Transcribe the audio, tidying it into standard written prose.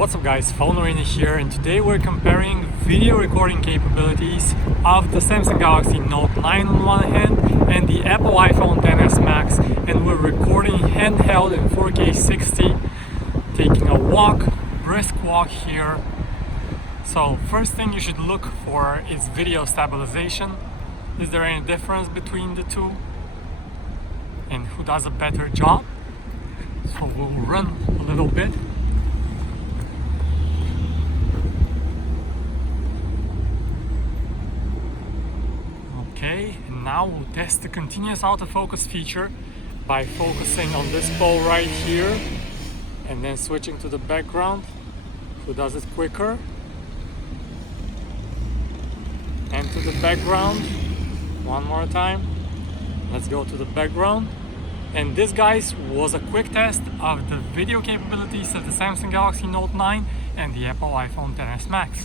What's up guys, PhoneArena here, and today we're comparing video recording capabilities of the Samsung Galaxy Note 9 on one hand and the Apple iPhone XS Max, and we're recording handheld in 4K 60, taking a brisk walk here. So first thing you should look for is video stabilization. Is there any difference between the two? And who does a better job? So we'll run a little bit. Okay, and now we'll test the continuous autofocus feature by focusing on this pole right here and then switching to the background. Who does it quicker? And to the background. One more time. Let's go to the background. And this, guys, was a quick test of the video capabilities of the Samsung Galaxy Note 9 and the Apple iPhone XS Max.